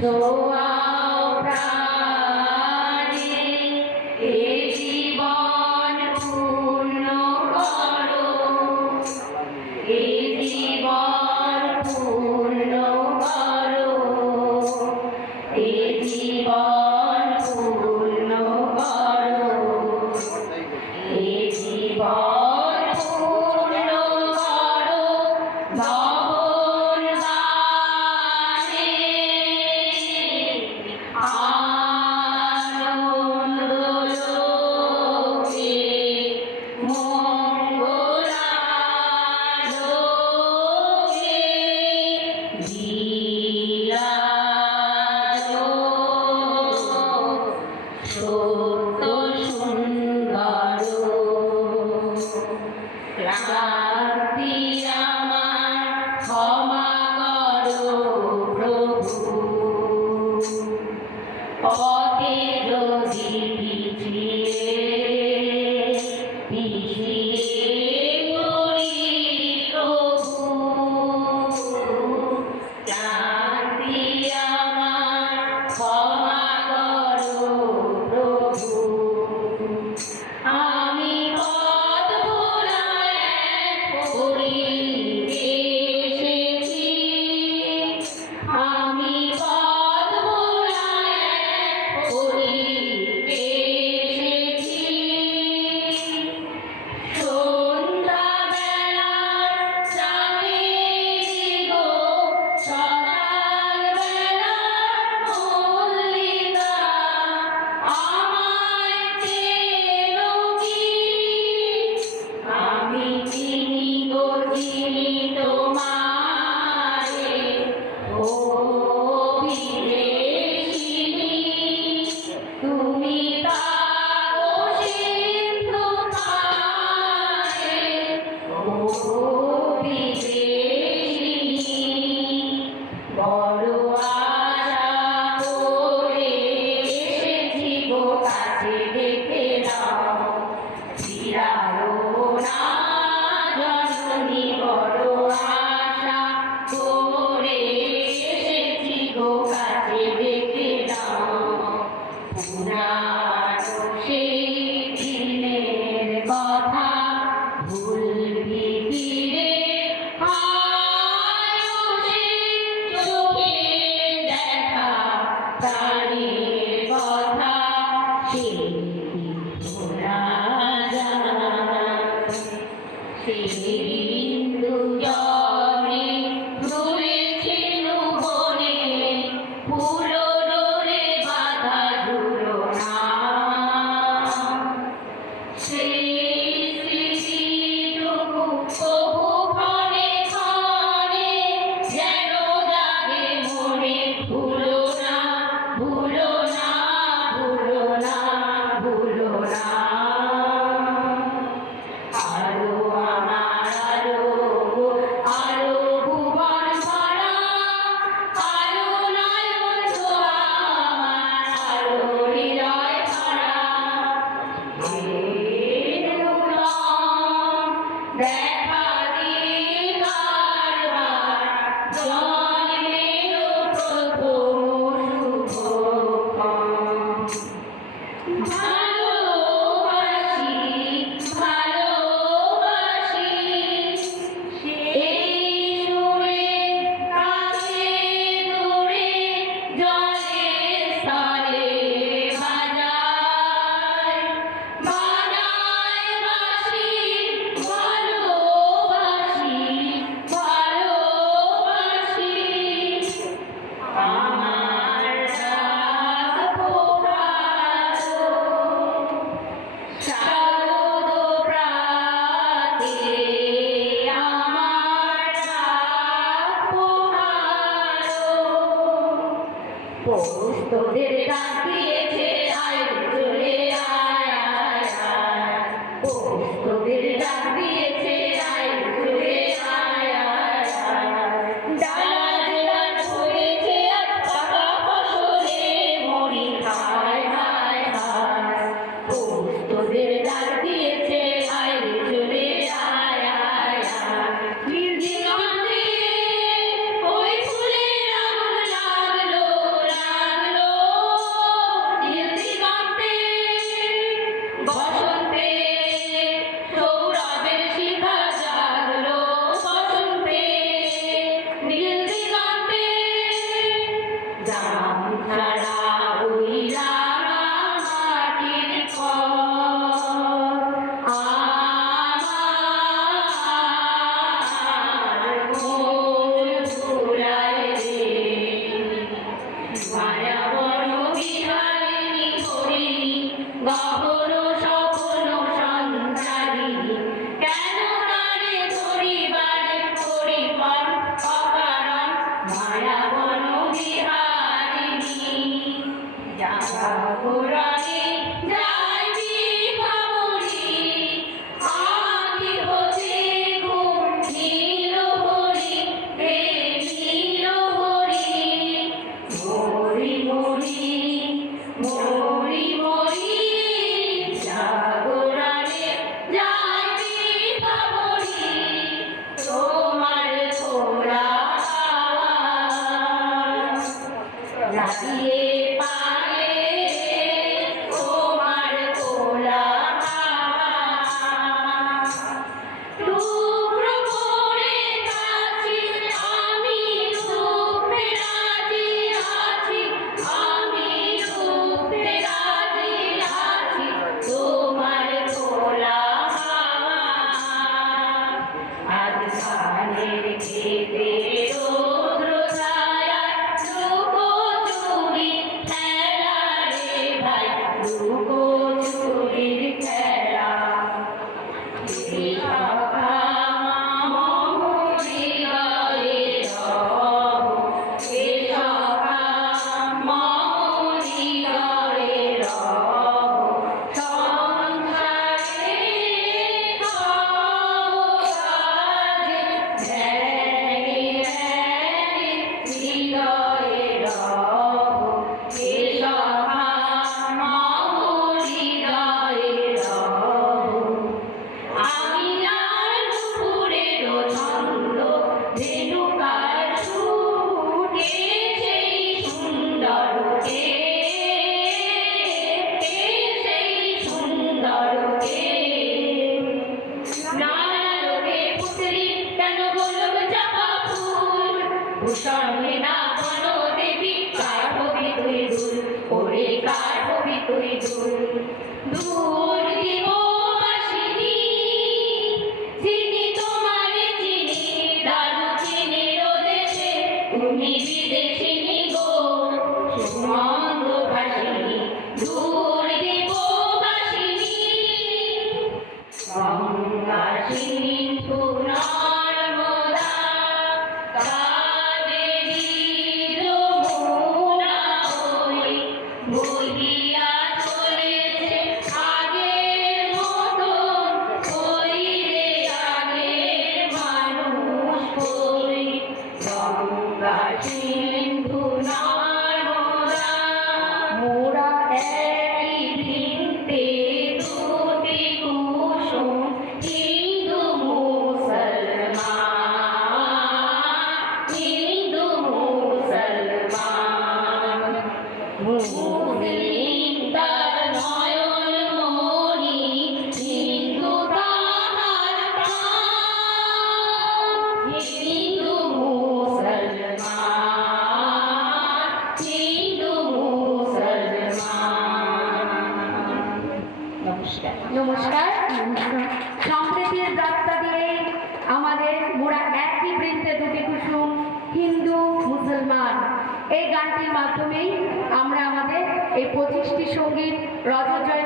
ছোঁয়াও প্রাণে এ জীবন পূর্ণ করো, এ জীবন পূর্ণ করো, এ জীবন পূর্ণ করো, এ জীবন পূর্ণ করো ভবন গানে আনন্দ লোকে মঙ্গলালোকে বিরাজো সত্য সুন্দর ক্লান্তি আমার ক্ষমা করো প্রভু, পথে যদি পিছিয়ে পড়ি প্রভু, ক্লান্তি আমার ক্ষমা করো প্রভু। আমি পথ ভোলায় পড়িতে এসেছি, আমি পথ ভোলায় পড়িতে এসেছি, সন্ধ্যাবেলার চামেলি গো সকালবেলার মল্লিকা আমায় চেনো কি? আমি চিনি গো চিনি তোমারে ও বিদেশিনী, তুমি তাগো সিন্ধু তীরে ও বিদেশিনী। বড় আশা করে এসেছি গো কাছে ডেকে নাও, ফিরালো না জননী। বড় আশা করে এসেছি গো কাছে ডেকে নাও, পুরানো সেই দিনের কথা ভুলবি ফিরে, আয় সে চোখের দেখা প্রাণের কথা সেই ভোলা যায়। সেই বিন্দু জলে ধরেছিল বনে ফুল ডোরে বাঁধা ঝুলনা, সেই স্মৃতিটুকু তবু ক্ষণে ক্ষণে যেন জাগে মনে। ভুলো না ভুলো না ভুলো না ভুলো না। আলো আমার আলো, আলো ভুবন ভরা, আলো নয়ন ছোঁয়া আমার, আলো হৃদয় ভরা। দেখা দিয়ে কারবার জন্মেলো প্রথম শুভক্ষণ। ভালোবাসি ভালোবাসি এই সুরে কাছে দূরে জলে স্থলে বাজায় বাজায় বাঁশি। ভালোবাসি ভালোবাসি আমার রাগ পোহালো, শারদ প্রাতে আমার রাগ পোহালো। পৌষ তোদের ডাক দিয়েছে আয় চলে আয় আয় আয়, পৌষ তোদের ডাক দিয়েছে আয় চলে আয় আয় আয়। ডালা জেলার পড়েছে আজ পাকা ফসলে মরি হায় হায় হায়, পৌষ তোদের ডাক দিয়েছে আয় চলে আয় আয় আয়। নীল দিগন্তে ওই ফুলের আগুন লাগলো মায়া বন বিহারিণী জাগরণে যায় বিভাবরী আঁখি হতে ঘুম নীল হরি নীল হরি মরি মরি মরি মরি জাগরণে যায় বিভাবরী তোমার ছোড়া রাতিয়ে পায়ে তোমার কোলা টুকরো করে কাছি আমি রূপে রাজি আছি আমি রূপে রাজি আছি তোমার কোলা আজ ধানের খেতে রৌদ্র ছায়ায় লুকোচুরি খেলা রে ভাই লুকোচুরির খেলা আমি আর দুপুরের ছন্দ ধেনুকার সুরে সেই সুন্দর সেই সুন্দর নানা লোকে পুত্রী কেন গোলক চাপা ফুল ভূষণে না বন দেবী কার হবি তুই দুল ওরে কার হবি তুই দুল দূর দিব বাসিনী চিনি তোমারে চিনি দারু চিনি দেশে তুমি বিদেশিনী গো সুমঙ্গ ভাসিনী দূর দিব বাসিনী গঙ্গা সিন্ধু নর্মদা কাবেরী যমুনা ওই বহিয়া চলেছে আগের মতন ওই রে আগের মানুষ ওই গঙ্গা সিন্ধু নর্মদা মোরা একই বৃন্তে দুটি কুসুম হিন্দু মুসলমান মুসলিম তার নয়ন মণি হিন্দু তাহার প্রাণ হিন্দু মুসলমান নমস্কার নমস্কার। সম্প্রীতির যাত্রা দিয়ে আমাদের মোরা একই বৃন্তে দুটি কুসুম হিন্দু মুসলমান এই গানটির মাধ্যমেই আমরা আমাদের এই 25টি সঙ্গীত রজত জয়ন্তী